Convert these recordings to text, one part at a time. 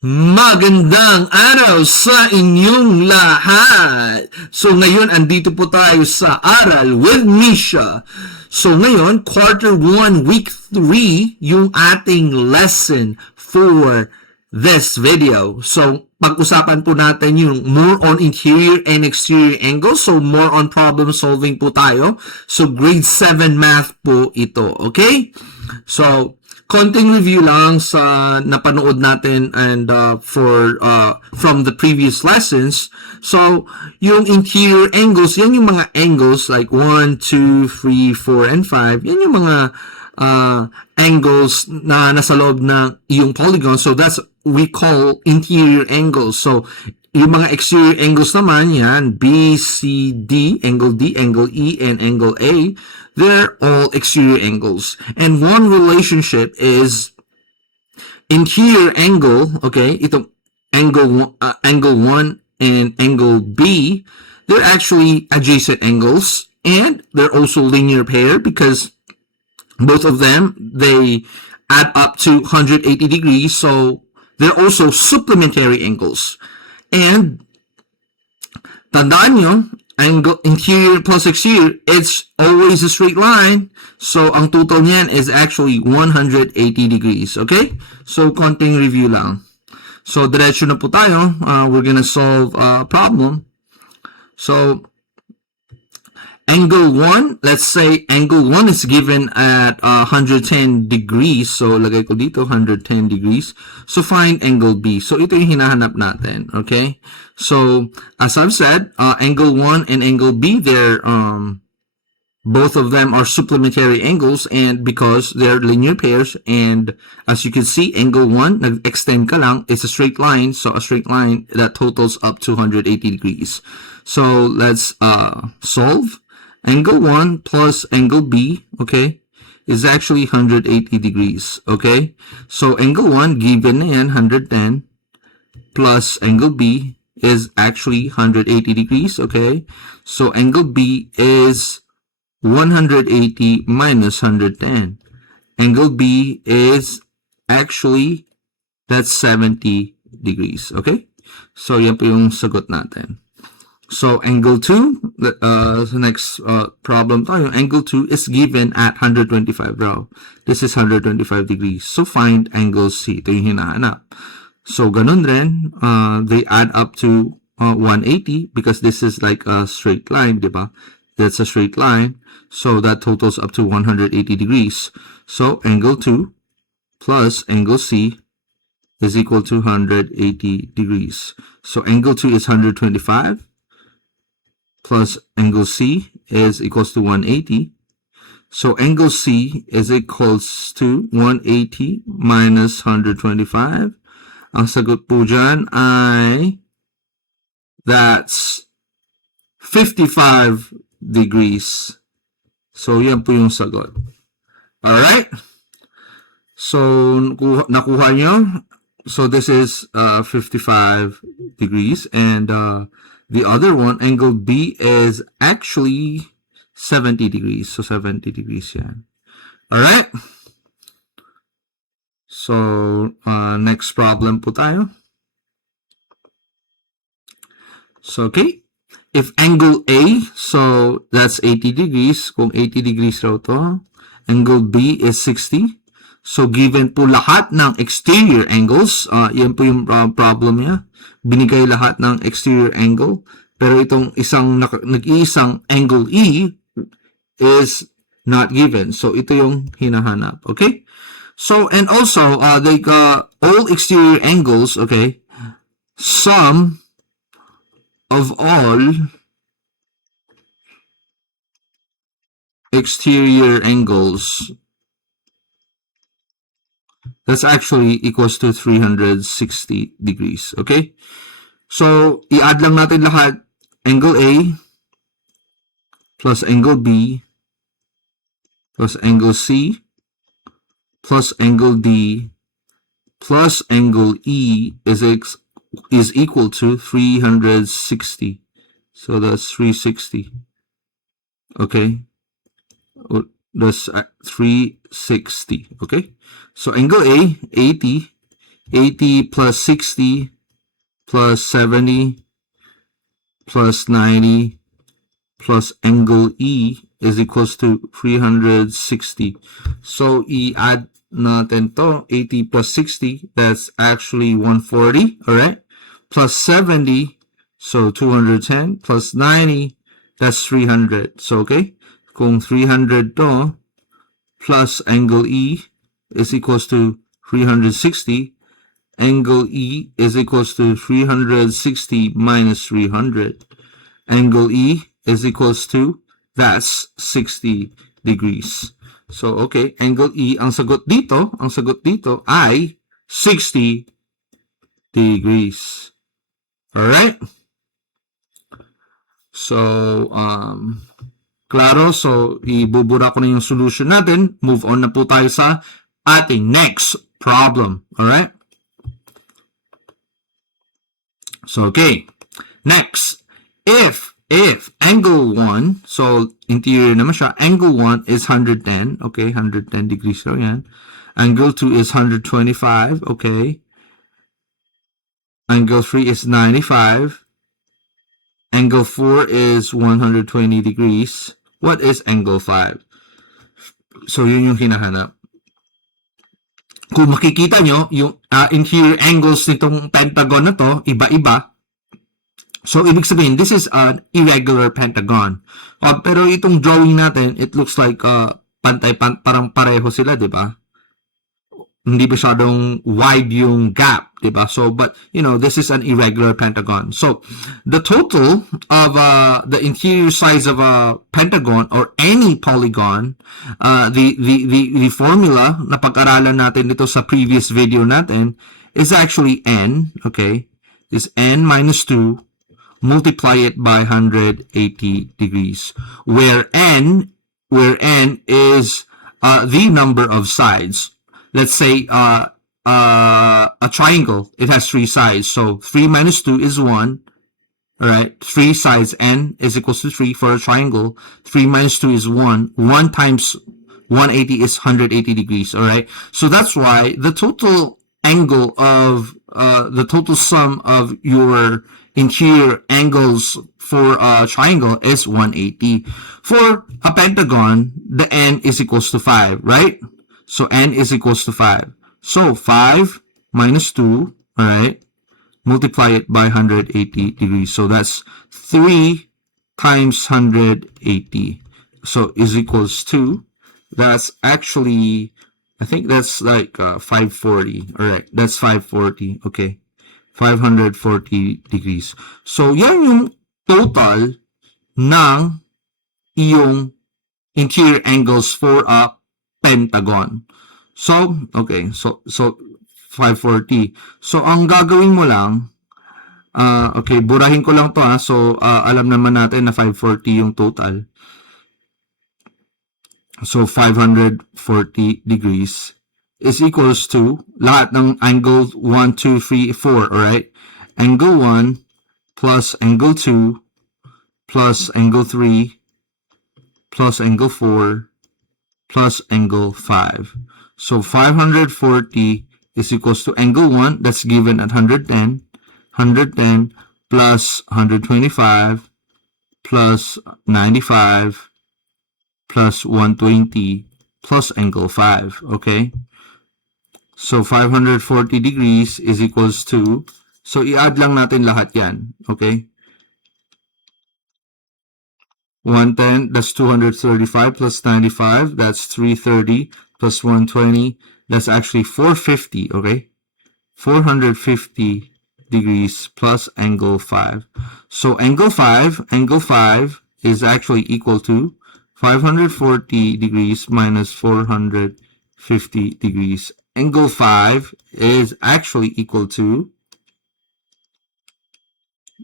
Magandang araw sa inyong lahat! So ngayon, andito po tayo sa Aral with Misha. So ngayon, Quarter 1, Week 3, yung ating lesson for this video. So, pag-usapan po natin yung more on interior and exterior angles. So, more on problem solving po tayo. So, grade 7 math po ito. Okay? So, konting review lang sa napanood natin and from the previous lessons. So, yung interior angles, yan yung mga angles like 1, 2, 3, 4, and 5. Yan yung mga angles na nasa loob ng iyong polygon. So, that's we call interior angles. So, yung mga exterior angles naman, yan, B, C, D, angle E, and angle A, they're all exterior angles. And one relationship is interior angle, okay, itong angle 1 and angle B, they're actually adjacent angles, and they're also linear pair because both of them, they add up to 180 degrees, so they're also supplementary angles. And tandaan nyo, angle interior plus exterior, it's always a straight line. So, ang total niyan is actually 180 degrees. Okay? So, konting review lang. So, diretso na po tayo. We're gonna solve a problem. So, angle 1, let's say angle 1 is given at 110 degrees. So, lagay ko dito, 110 degrees. So, find angle B. So, ito yung hinahanap natin. Okay? So, as I've said, angle 1 and angle B, they're, both of them are supplementary angles and because they're linear pairs. And as you can see, angle 1, nag-extend ka lang, it's a straight line. So, a straight line that totals up to 180 degrees. So, let's solve. Angle 1 plus angle B, okay, is actually 180 degrees, okay? So, angle 1, given na yan, 110, plus angle B is actually 180 degrees, okay? So, angle B is 180 minus 110. Angle B is actually, that's 70 degrees, okay? So, yan po yung sagot natin. So, angle 2, the next problem tayo, angle 2 is given at 125 raw. This is 125 degrees. So, find angle C. Ito yung hinahanap. So, ganun rin, they add up to 180 because this is like a straight line, di ba? That's a straight line. So, that totals up to 180 degrees. So, angle 2 plus angle C is equal to 180 degrees. So, angle 2 is 125. Plus angle C is equals to 180. So, angle C is equals to 180 minus 125. Ang sagot po dyan ay that's 55 degrees. So, yan po yung sagot. Alright? So, nakuha nyo. So, this is 55 degrees and the other one, angle B, is actually 70 degrees. So, 70 degrees yan. Alright? So, next problem po tayo. So, okay. If angle A, so that's 80 degrees. Kung 80 degrees raw to, angle B is 60. So, given po lahat ng exterior angles, yan po yung problem niya. Binigay lahat ng exterior angle. Pero itong nag-iisang angle E is not given. So, ito yung hinahanap. Okay? So, and also, like all exterior angles, okay, sum of all exterior angles, that's actually equals to 360 degrees. Okay? So, i-add lang natin lahat. Angle A plus angle B plus angle C plus angle D plus angle E is equal to 360. So, that's 360. Okay? That's 360. Okay? So, angle A, 80. 80 plus 60 plus 70 plus 90 plus angle E is equals to 360. So, i-add natin to 80 plus 60, that's actually 140, alright? Plus 70, so 210, plus 90, that's 300. So, okay, kung 300 to, plus angle E is equals to 360, angle E is equals to 360 minus 300. Angle E is equals to, that's 60 degrees. So, okay, angle E, ang sagot dito ay 60 degrees. Alright? So, klaro, so ibubura ko na yung solution natin. Move on na po tayo sa ating next problem. Alright? So, okay. Next, if angle 1, so interior naman siya, angle 1 is 110, okay, 110 degrees, so yan. Angle 2 is 125, okay. Angle 3 is 95. Angle 4 is 120 degrees. What is angle 5? So, yun yung hinahanap. Kung makikita nyo, yung interior angles nitong pentagon na to, iba-iba. So, ibig sabihin, this is an irregular pentagon. Pero itong drawing natin, it looks like parang pareho sila, di ba? Hindi masyadong wide yung gap, di ba? So, but, you know, this is an irregular pentagon. So, the total of the interior size of a pentagon or any polygon, the formula na pag-aralan natin dito sa previous video natin is actually n, okay? Is n minus 2, multiply it by 180 degrees, where n is the number of sides. Let's say a triangle, it has 3 sides, so 3 minus 2 is 1, alright? 3 sides, n is equals to 3 for a triangle. 3 minus 2 is 1. 1 times 180 is 180 degrees, alright? So that's why the total angle of the total sum of your interior angles for a triangle is 180. For a pentagon, the n is equals to 5, right? So n is equals to 5. So 5 minus 2, alright, multiply it by 180 degrees. So that's 3 times 180. So is equals to, that's actually, I think that's like 540. Alright, that's 540. Okay. 540 degrees. So, yan yung total ng iyong interior angles for a pentagon. So, okay. So 540. So, ang gagawin mo lang, okay, burahin ko lang to ha. So, alam naman natin na 540 yung total. So, 540 degrees is equals to lahat ng angle 1, 2, 3, 4, alright? Angle 1 plus angle 2 plus angle 3 plus angle 4 plus angle 5. So 540 is equals to angle 1, that's given at 110, 110 plus 125 plus 95 plus 120 plus angle 5, okay? So, 540 degrees is equals to, so i-add lang natin lahat yan, okay? 110, that's 235 plus 95, that's 330 plus 120, that's actually 450, okay? 450 degrees plus angle 5. So, angle 5 is actually equal to 540 degrees minus 450 degrees. Angle 5 is actually equal to,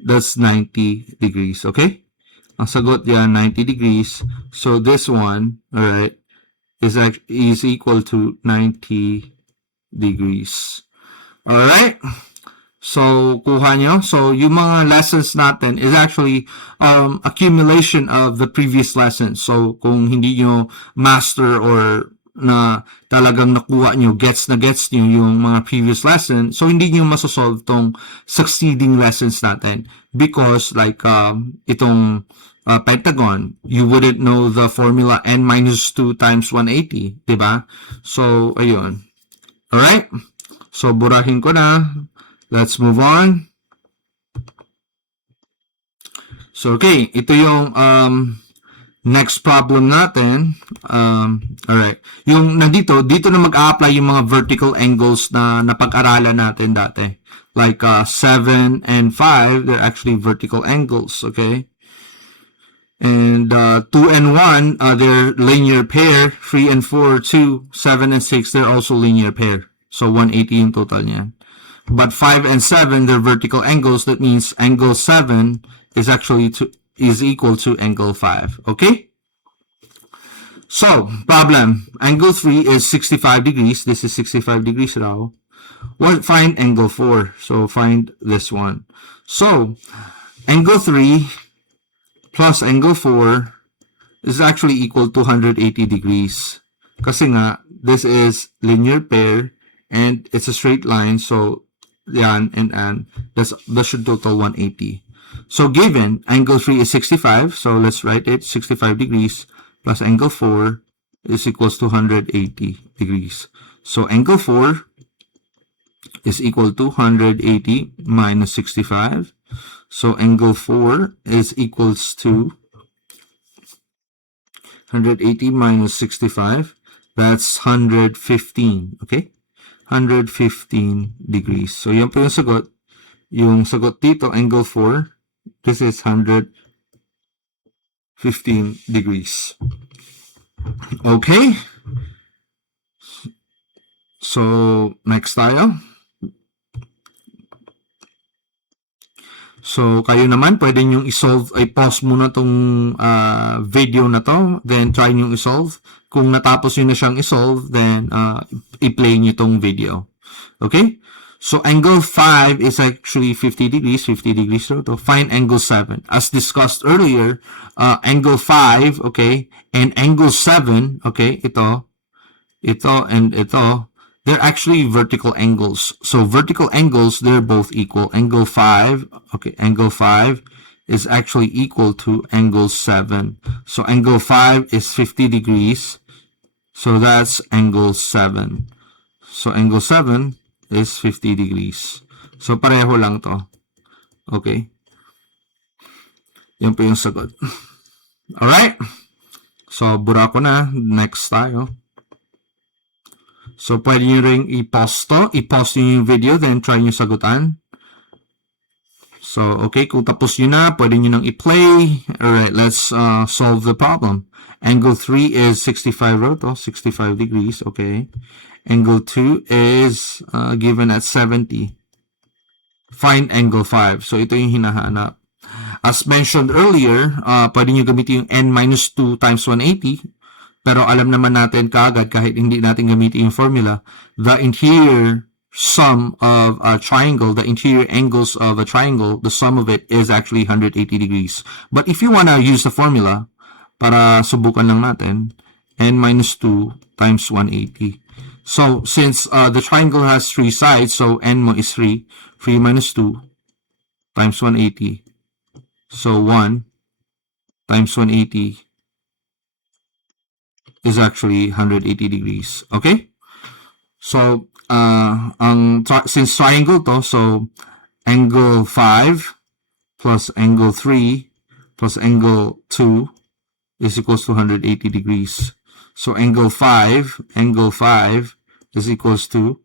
that's 90 degrees, okay? Ang sagot yan, 90 degrees. So this one, alright, is equal to 90 degrees. Alright? So, kuha nyo. So, yung mga lessons natin is actually accumulation of the previous lessons. So, kung hindi nyo master or na talagang nakuha nyo, gets nyo yung mga previous lesson, so hindi nyo masosolve tong succeeding lessons natin. Because like itong Pentagon, you wouldn't know the formula n minus 2 times 180, diba? So, ayun. Alright? So, burahin ko na. Let's move on. So, okay. Ito yung next problem natin. Alright. Yung nandito, dito na mag-a-apply yung mga vertical angles na napag-aralan natin dati. Like 7 and 5, they're actually vertical angles, okay? And 2 and 1, they're linear pair. 3 and 4, 2, 7 and 6, they're also linear pair. So 180 yung total niyan. But 5 and 7, they're vertical angles. That means angle 7 is actually is equal to angle 5. Okay? So, problem. Angle 3 is 65 degrees. This is 65 degrees now. Find angle 4. So, find this one. So, angle 3 plus angle 4 is actually equal to 180 degrees. Kasi nga, this is linear pair and it's a straight line. So, yan and that should total 180. So, given angle 3 is 65, so let's write it 65 degrees plus angle 4 is equals to 180 degrees. So, angle 4 is equal to 180 minus 65. So, angle 4 is equals to 180 minus 65. That's 115. Okay? 115 degrees. So, yan po yung sagot. Yung sagot dito, angle 4, this is 115 degrees. Okay? So, next tayo. So, kayo naman, pwede nyo i-solve, i-pause muna tong video na to, then try nyo i-solve. Kung natapos nyo na siyang i-solve, then i-play nyo tong video. Okay? So, angle 5 is actually 50 degrees so to find angle 7. As discussed earlier, angle 5, okay, and angle 7, okay, ito, and ito, they're actually vertical angles. So vertical angles, they're both equal. Angle 5, okay, angle 5 is actually equal to angle 7. So angle 5 is 50 degrees. So that's angle 7. So angle 7 is 50 degrees. So pareho lang to. Okay? Yan po yung sagot. Alright? So, bura ko na. Next tayo. So, pwede nyo rin i-pause to. I-pause nyo yung video, then try nyo sagutan. So, okay, kung tapos nyo na, pwede nyo nang i-play. Alright, let's solve the problem. Angle 3 is 65 raw to, 65 degrees, okay. Angle 2 is given at 70. Find angle 5. So, ito yung hinahanap. As mentioned earlier, pwede nyo gamitin yung n minus 2 times 180. Pero alam naman natin kaagad, kahit hindi natin gamitin yung formula, the interior sum of a triangle, the interior angles of a triangle, the sum of it is actually 180 degrees. But if you want to use the formula, para subukan lang natin, n minus 2 times 180. So, since the triangle has 3 sides, so n mo is 3, 3 minus 2 times 180. So, 1 times 180 is actually 180 degrees. Okay? So, since triangle to, so angle 5 plus angle 3 plus angle 2 is equals to 180 degrees. So, angle 5 is equals to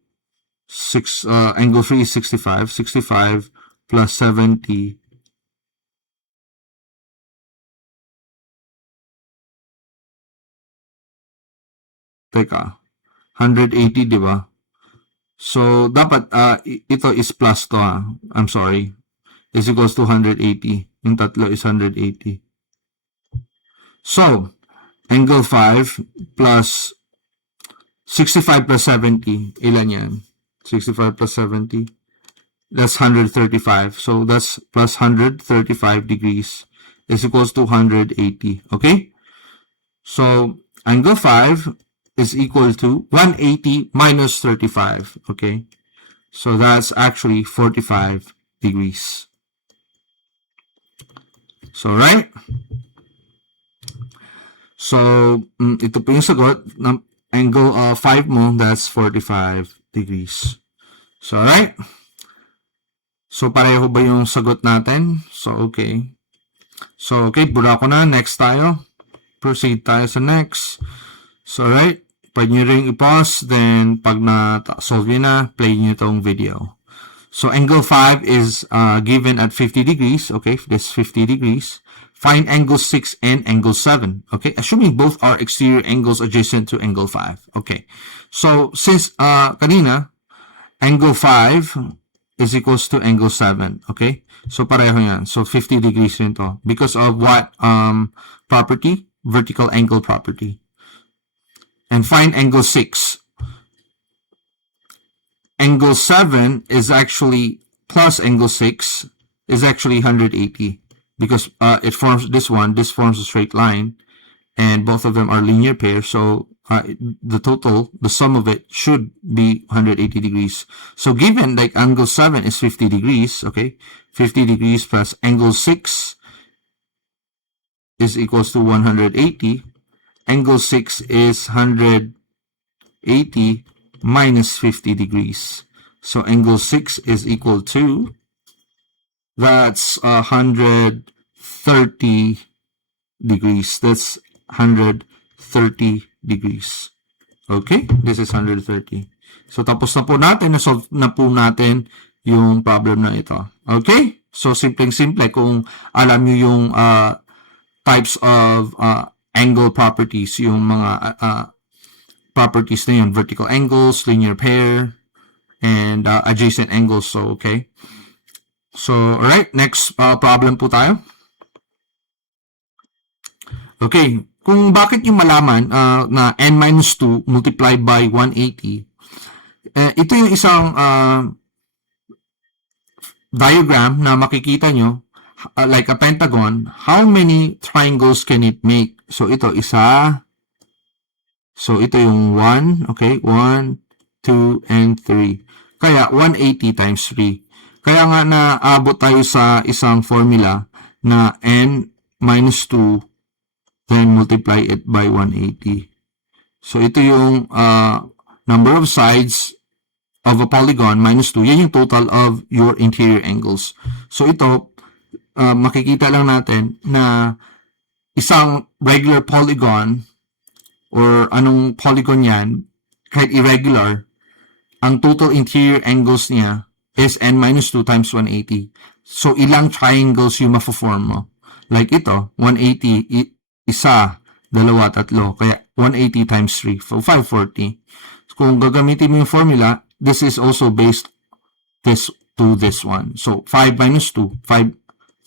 angle 3 is 65. 65 plus 70 Teka, 180, di ba? So, dapat, ito is plus to, I'm sorry. Is equals to 180. Yung tatlo is 180. So, angle 5 plus 65 plus 70. Ilan yan? 65 plus 70. That's 135. So, that's plus 135 degrees is equals to 180. Okay? So, angle 5 is equal to 180 minus 35. Okay, so that's actually 45 degrees. So, right? So, ito po yung sagot ng angle 5 mo, that's 45 degrees. So, right? So, pareho ba yung sagot natin? So, okay. So, okay, bura ko na. Next tayo. Proceed tayo sa next. So, right? Pwede nyo rin i-pause. Then, pag na-solve nyo na, play nyo itong video. So, angle 5 is given at 50 degrees. Okay, this 50 degrees. Find angle 6 and angle 7. Okay, assuming both are exterior angles adjacent to angle 5. Okay, so since kanina, angle 5 is equals to angle 7. Okay, so pareho yan. So 50 degrees rin to. Because of what property? Vertical angle property. And find angle 6. Angle 7 is actually plus angle 6 is actually 180 because it forms this forms a straight line, and both of them are linear pairs. So the sum of it should be 180 degrees. So given like angle 7 is 50 degrees, okay, 50 degrees plus angle 6 is equals to 180. Angle 6 is 180 minus 50 degrees. So angle 6 is equal to, that's 130 degrees. That's 130 degrees. Okay? This is 130. So tapos na po natin, na-solve na po natin yung problem na ito. Okay? So simpleng-simple kung alam nyo yung types of angle properties, yung mga properties na yun, vertical angles, linear pair, and adjacent angles. So, okay. So, alright, next problem po tayo. Okay, kung bakit yung malaman na n-2 multiplied by 180, ito yung isang diagram na makikita nyo, like a pentagon, how many triangles can it make? So, ito, isa. So, ito yung 1, okay, 1, 2, and 3. Kaya, 180 times 3. Kaya nga naabot tayo sa isang formula na n minus 2, then multiply it by 180. So, ito yung number of sides of a polygon minus 2. Yan yung total of your interior angles. So, ito, makikita lang natin na isang regular polygon or anong polygon yan, kahit irregular, ang total interior angles niya is n minus 2 times 180. So, ilang triangles yung ma-form mo? Like ito, 180, isa, dalawa, tatlo. Kaya, 180 times 3. So, 540. Kung gagamitin mo yung formula, this is also based to this one. So, 5 minus 2, 5,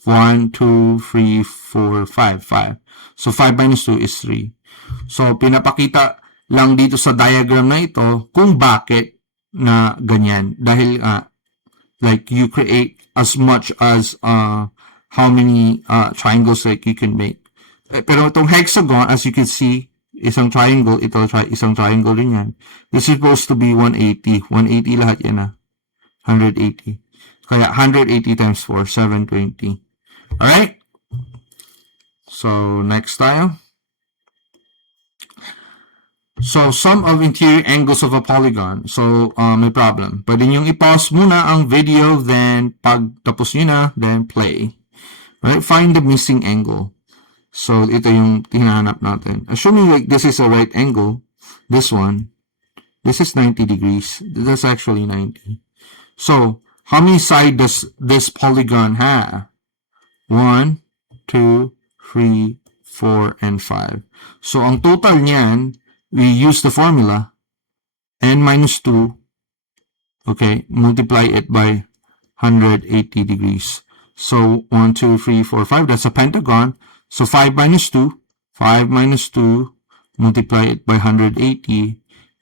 1, 2, 3, 4, 5, 5. So, 5 minus 2 is 3. So, pinapakita lang dito sa diagram na ito kung bakit na ganyan. Dahil, like, you create as much as how many triangles like you can make. Pero itong hexagon, as you can see, isang triangle, ito isang triangle rin yan. This is supposed to be 180. 180 lahat yan 180. Kaya 180 times 4, 720. Alright? So, next tayo. So, sum of interior angles of a polygon. So, may problem. Pwede nyo i-pause muna ang video, then pag tapos nyo na, then play. Right? Find the missing angle. So, ito yung hinahanap natin. Assuming like this is a right angle, this one, this is 90 degrees. That's actually 90. So, how many sides does this polygon have? 1, 2, 3, 4, and 5. So, ang total niyan, we use the formula, n minus 2, okay, multiply it by 180 degrees. So, 1, 2, 3, 4, 5, that's a pentagon. So, 5 minus 2, 5 minus 2, multiply it by 180,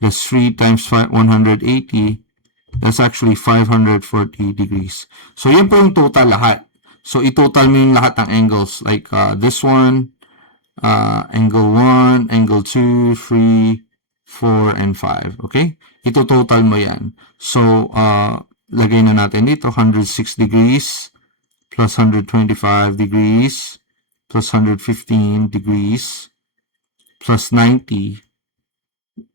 that's 3 times 5, 180, that's actually 540 degrees. So, yan po yung total lahat. So, i-total mo yung lahat ng angles, like this one, angle 1, angle 2, 3, 4, and 5. Okay? Ito total mo yan. So, lagay na natin dito, 106 degrees plus 125 degrees plus 115 degrees plus 90.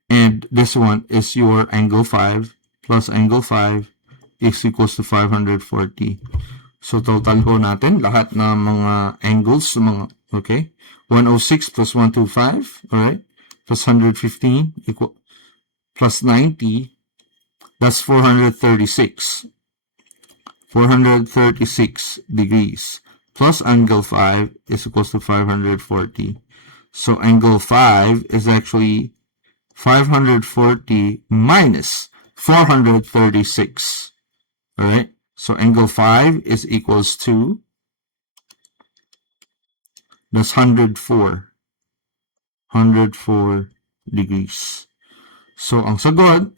And this one is your angle 5 plus angle 5 is equals to 540. So, total ho natin lahat ng mga angles, okay? 106 plus 125, alright? Plus 115 equal, plus 90, that's 436. 436 degrees plus angle 5 is equals to 540. So, angle 5 is actually 540 minus 436. Alright? So, angle 5 is equals to, that's 104. 104 degrees. So, ang sagot,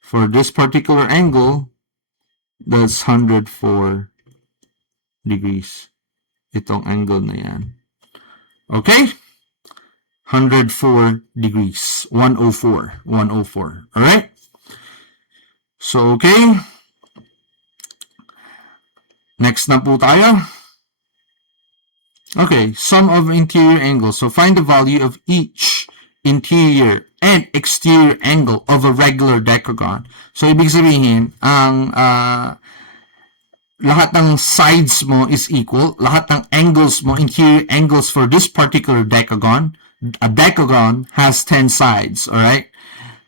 for this particular angle, that's 104 degrees. Itong angle na yan. Okay? 104 degrees. 104. 104. Alright? So, okay. Next na po tayo. Okay, sum of interior angles. So, find the value of each interior and exterior angle of a regular decagon. So, ibig sabihin, ang lahat ng sides mo is equal. Lahat ng angles mo, interior angles for this particular decagon. A decagon has 10 sides, alright?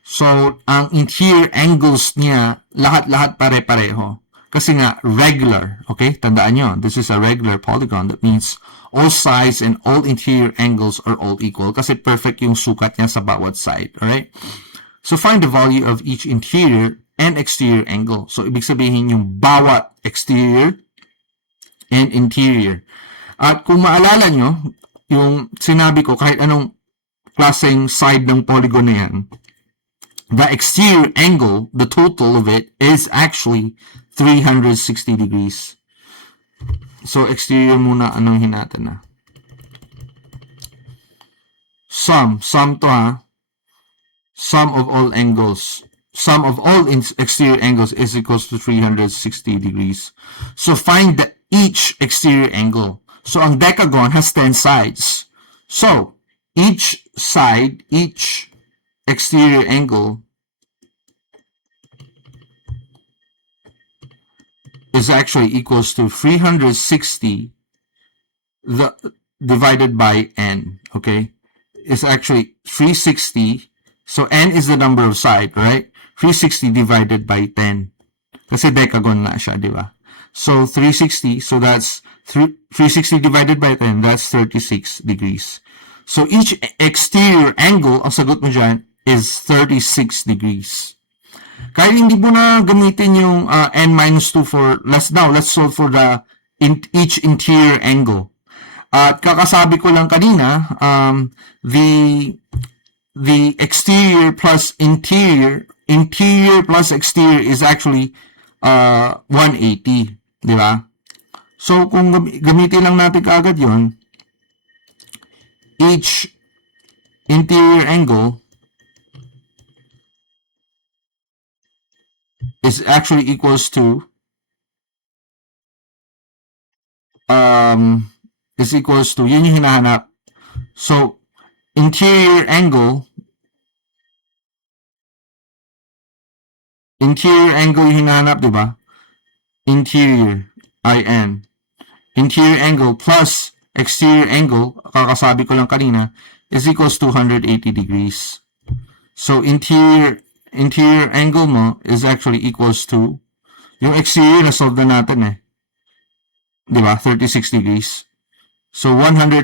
So, ang interior angles niya, lahat-lahat pare-pareho. Kasi nga, regular. Okay? Tandaan nyo, this is a regular polygon. That means all sides and all interior angles are all equal. Kasi perfect yung sukat niya sa bawat side. Alright? So, find the value of each interior and exterior angle. So, ibig sabihin yung bawat exterior and interior. At kung maalala nyo, yung sinabi ko, kahit anong klaseng side ng polygon na yan, the exterior angle, the total of it, is actually 360 degrees. So, exterior muna, anong natin na? Sum to ha. Sum of all angles. Sum of all exterior angles is equals to 360 degrees. So, find each exterior angle. So, ang decagon has 10 sides. So, each side, each exterior angle is actually equals to 360 divided by n, okay? It's actually 360, so n is the number of side, right? 360 divided by 10. Kasi decagon na siya, di ba? So, 360, so that's 360 divided by 10, that's 36 degrees. So, each exterior angle, ang sagot mo dyan, is 36 degrees. Kahit hindi mo na gamitin yung n-2 for, let's solve for the each interior angle. At kakasabi ko lang kanina, the exterior plus interior plus exterior is actually 180, di ba? So, kung gamitin lang natin kaagad yun, each interior angle is actually equals to yun yung hinahanap. So, interior angle yung hinahanap, di ba? Interior, IN. Interior angle plus exterior angle, kakasabi ko lang kanina, is equals to 180 degrees. So, interior angle mo is actually equals to, yung exterior na solve na natin eh. Diba? 36 degrees. So, 180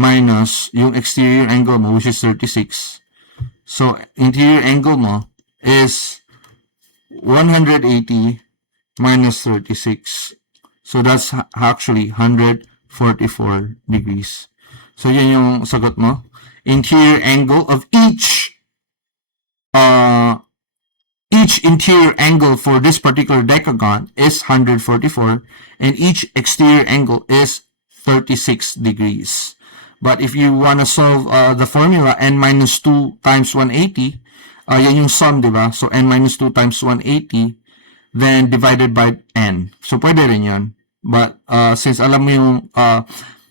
minus yung exterior angle mo, which is 36. So, interior angle mo is 180 minus 36. So, that's actually 144 degrees. So, yan yung sagot mo. Interior angle of each interior angle for this particular decagon is 144 and each exterior angle is 36 degrees. But if you want to solve the formula, n minus 2 times 180, yan yung sum, di ba? So, n minus 2 times 180, then divided by n. So, pwede rin yan. But, since alam mo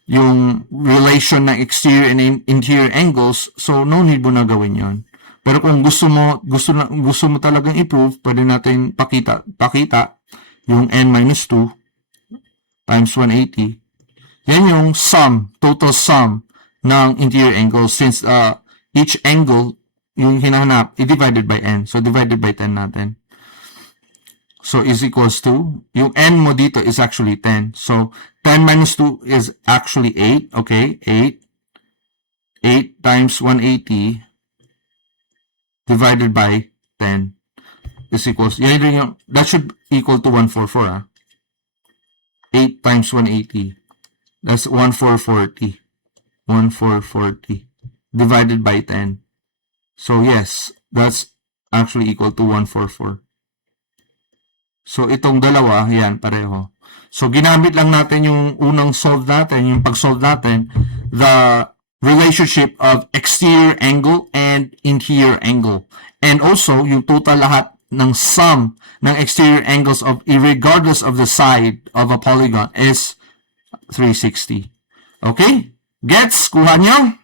yung relation ng exterior and interior angles, so no need mo na gawin yon. Pero kung gusto mo talagang i-prove, pwede natin pakita yung n minus 2 times 180. Yan yung sum, total sum ng interior angles, since each angle yung hinahanap i-divided by n. So divided by 10 natin. So is equals to, yung n mo dito is actually 10. So 10 minus 2 is actually 8. Okay, 8 times 180 divided by 10 is equals, that should equal to 144. 8 times 180, that's 1440. 1440 divided by 10. So yes, that's actually equal to 144. So itong dalawa, yan, pareho. So ginamit lang natin yung unang solve natin, yung pag-solve natin, the relationship of exterior angle and interior angle. And also, yung total lahat ng sum ng exterior angles of regardless of the side of a polygon is 360. Okay? Gets? Kuha nyo?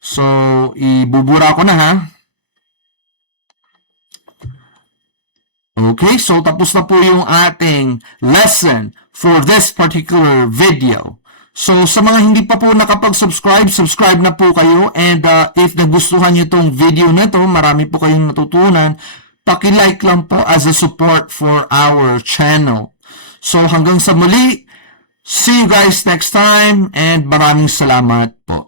So, ibubura ko na ha. Okay, so tapos na po yung ating lesson for this particular video. So, sa mga hindi pa po nakapag-subscribe, subscribe na po kayo. And if nagustuhan nyo itong video na ito, marami po kayong natutunan, paki-like lang po as a support for our channel. So, hanggang sa muli, see you guys next time and maraming salamat po.